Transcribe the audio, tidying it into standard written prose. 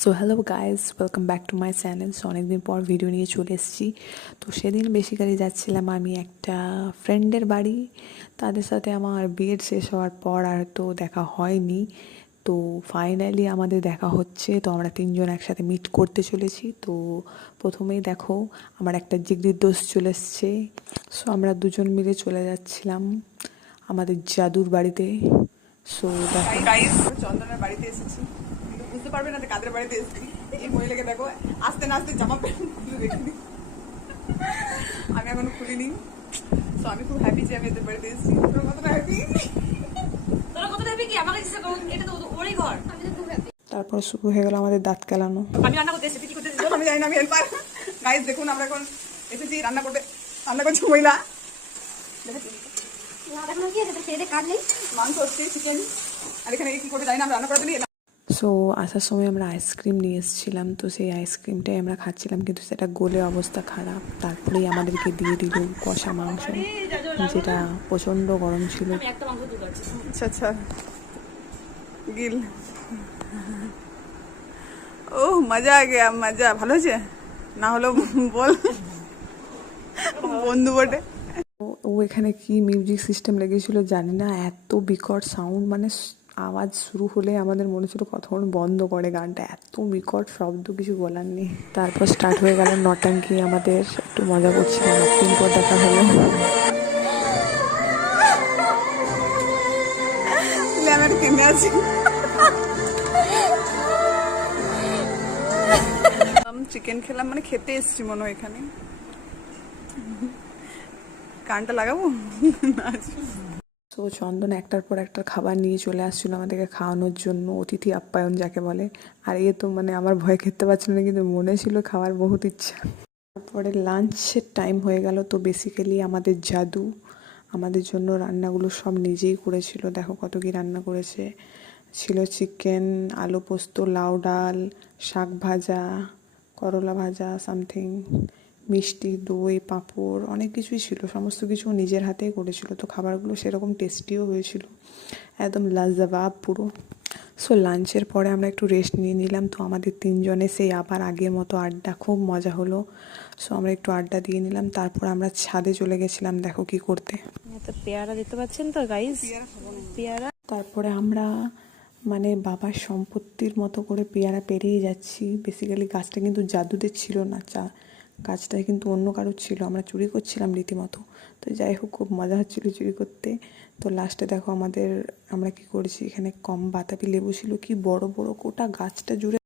So hello guys, welcome back to my channel. So অনেকদিন পর video নিয়ে চলে এসেছি। তো সেদিন বেসিক্যালি যাচ্ছিলাম আমি একটা ফ্রেন্ডের বাড়ি। তাদের সাথে আমার বিএড শেষ হওয়ার পর আর তো দেখা হয়নি। তো ফাইনালি আমাদের দেখা হচ্ছে। তো আমরা তিনজন একসাথে মিট করতে চলেছি। তো প্রথমেই দেখো আমার একটা জিগরির দোস্ত চলে এসছে। সো আমরা দুজন মিলে চলে যাচ্ছিলাম আমাদের জাদুর বাড়িতে। সো দেখো চন্দনের বাড়িতে এসেছি, কিন্তু বুঝতে পারবে না যে কাদের বাড়িতে এসেছি। এই মহিলাকে দেখো আস্তে না আস্তে জামা প্যান্ট খুলে রেখে আমি এখনো খুলিনি। তো আমি খুব হ্যাপি যে আমি এদের বাড়িতে এসেছি। তোর কতটা হ্যাপি? তোরা কতটা হ্যাপি কি আমাকে জিজ্ঞাসা করুন, এটা তো ওরই ঘর। আমি তো খুব হ্যাপি। তারপর শুরু হয়ে গেল আমাদের দাঁত কেলানো। আমি রান্না করতে এসেছি, তুই কি করতে এসেছিস? আমি জানি না, আমি হেল্পার। গাইস দেখুন, আমরা এখন এসেছি রান্না করতে। রান্না করছি মহিলা। না দেখো কি আছে, খেয়ে কাজ নেই। মাংস হচ্ছে, চিকেন। আর এখানে কি করবে জানি না, আমরা রান্না করতে নিয়ে সো আসার সময় আমরা আইসক্রিম নিয়ে এসেছিলাম। তো সেই আইসক্রিমটাই আমরা খাচ্ছিলাম, কিন্তু সেটা গলে অবস্থা খারাপ। তারপরেই আমাদেরকে দিয়ে দিল কষা মাংস, যেটা প্রচণ্ড গরম ছিল। আমি একটা মাংস তুলে পাচ্ছি। আচ্ছা আচ্ছা গিল। ও মজা আ গেয়া, মজা। ভালো হয়েছে না হলো বল, বন্ধু বটে। ও এখানে কি মিউজিক সিস্টেম লেগেছিল জানি না, এত বিকট সাউন্ড, মানে আওয়াজ শুরু হলে আমাদের মনে ছিল কতক্ষণ বন্ধ করে গানটা, এত বিকট শব্দ কিছু বলার নেই। তারপর স্টার্ট হয়ে গেল নটাঙ্কি। আমাদের একটু মজা করছিলাম, অনেকদিন পর দেখা হলো। আমি কিনে আছি। চিকেন খেলাম, মানে খেতে এসছি মনে হয় এখানে। গানটা লাগাবো। তো চন্দন একটার পর একটা খাবার নিয়ে চলে আসছিল আমাদেরকে খাওয়ানোর জন্য, অতিথি আপ্যায়ন যাকে বলে। আর এ তো মানে আমার ভয় খেতে পারছিল না, কিন্তু মনে ছিল খাওয়ার বহুত ইচ্ছা। তারপরে লাঞ্চের টাইম হয়ে গেল। তো বেসিক্যালি আমাদের জাদু আমাদের জন্য রান্নাগুলো সব নিজেই করেছিল। দেখো কত কি রান্না করেছে। ছিল চিকেন, আলু পোস্ত, লাউ ডাল, শাক ভাজা, করলা ভাজা, সামথিং, মিষ্টি, দই, পাঁপড়, অনেক কিছুই ছিল। সমস্ত কিছু নিজের হাতেই করেছিল। তো খাবারগুলো সেরকম টেস্টিও হয়েছিল, একদম লাজবাব পুরো। সো লাঞ্চের পরে আমরা একটু রেস্ট নিয়ে নিলাম। তো আমাদের তিনজনে সেই আবার আগের মতো আড্ডা, খুব মজা হলো। সো আমরা একটু আড্ডা দিয়ে নিলাম। তারপর আমরা ছাদে চলে গেছিলাম দেখো কি করতে। তো পেয়ারা দিতে পাচ্ছেন তো গাইস, পেয়ারা। তারপরে আমরা মানে বাবার সম্পত্তির মতো করে পেয়ারা পেরিয়ে যাচ্ছি। বেসিক্যালি গাছটা কিন্তু জাদুদের ছিল না, গাছটা কিন্তু অন্য কারোর ছিল। আমরা চুরি করছিলাম রীতিমতো। তো যাই হোক, খুব মজা হচ্ছিলো চুরি করতে। তো লাস্টে দেখো আমরা কি করেছি, এখানে কম বাতাবি লেবু ছিল, কি বড় বড়, গোটা গাছটা জুড়ে